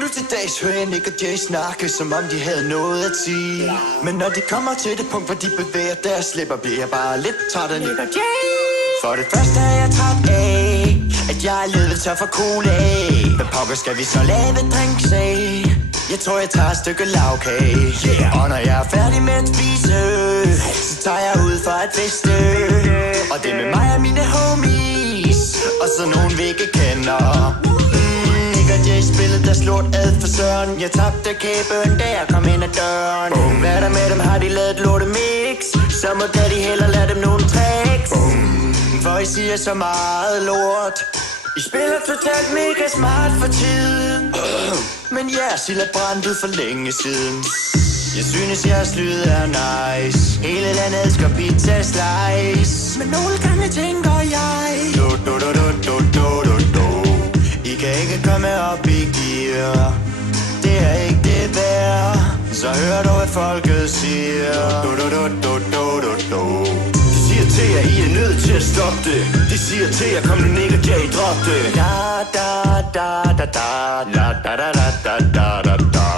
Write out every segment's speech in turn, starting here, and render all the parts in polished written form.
Nu til dags hører jeg Nick og Jay snakke, som om de havde noget at sige. Men når de kommer til det punkt, hvor de bevæger deres læber, bliver jeg bare lidt træt af Nick og Jay. For det første er jeg træt af, at jeg er løbet tør for cola. Hvad pokker skal vi så lave drinks af? Jeg tror jeg tager et stykke lavkage, og når jeg er færdig med at spise, så tager jeg ud for at feste. Og det med mig og mine homies, og så nogen vi ikke kender. Nick og Jay spillede deres lort ad for søren. Jeg tabte kæben, da jeg kom ind ad døren. Hvad er der med dem, har de lavet et lortemix? Så må daddy hellere lade dem nogle tricks. For I siger så meget lort. I spiller totalt mega smart for tiden. Men jeres ild er brændt ud for længe siden. Jeg synes jeres lyd er nice. Hele landet elsker pizza slice. Men nogle gange tænker jeg I kan ikke komme op i gear. Det er ikke det værd. Så hør du hvad folket siger. De siger til jer, I er nødt til at stoppe det. De siger til jer, kom nu Nick og Jay, drop det.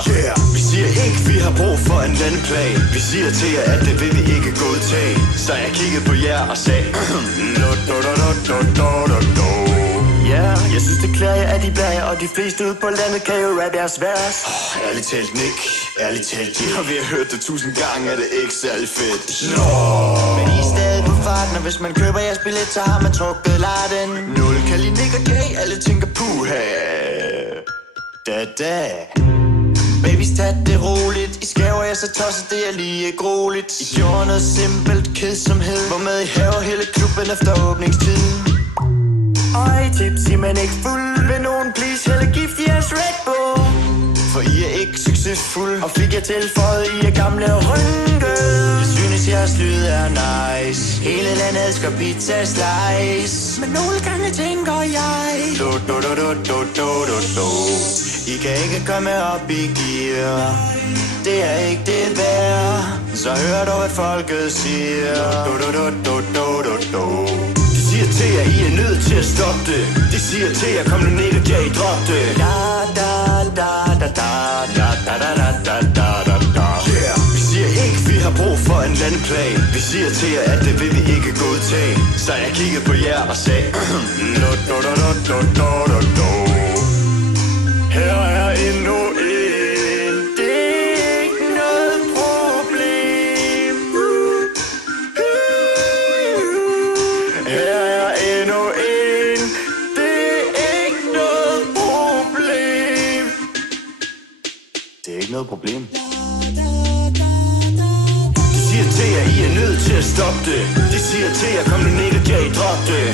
Yeah. Vi siger ikke, vi har brug for en landplan. Vi siger til jer, at det vil vi ikke godtage. Så jeg kiggede på jer og sagde ja, jeg synes det klæder jer, at I blærer jer. Og de fleste ude på landet kan jo rappe jeres vers. Ærligt talt Nick, ærligt talt Jay. Og vi har hørt det 1000 gange, er det ikke særlig fedt. Men I er stadig på farten, og hvis man køber jeres billet, så har man trukket laden. Nul kan lide Nick og Jay, alle tænker puha. Da. Babies, tag det roligt. I skæver jer så tosset, det er lige ikke roligt. I gjorde noget simpelt kedsomhed, hvor med I haver hele klubben efter åbningstiden. Og I tipsy, men ikke fuld. Vil nogen please hælde gift i jeres Red Bull? For I er ikke succesfuld, og fik jeg tilføjet, I er gamle og rynket. Jeg synes jeres lyd er nice. Hele landet elsker pizza slice. Men nogle gange tænker jeg I kan ikke komme op i gear. Det er ikke det værd. Så hør du hvad folket siger. De siger til jer, I er nødt til at stoppe det. De siger til jer, kom nu Nick og Jay, drop det. Yeah. Vi siger ikke, vi har brug for en landplan. Vi siger til jer, at det vil vi ikke godtage. Så jeg kiggede på jer og sagde her er endnu en. Det er ikke noget problem. Her er endnu en. Det er ikke noget problem. Det er ikke noget problem. De siger til jer, I er nødt til at stoppe det. De siger til jer, kom nu Nick og Jay, drop det.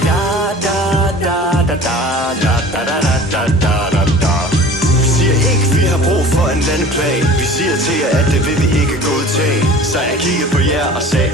Vi har brug for en landplan. Vi siger til jer, at det vil vi ikke godtage. Så jeg kiggede på jer og sagde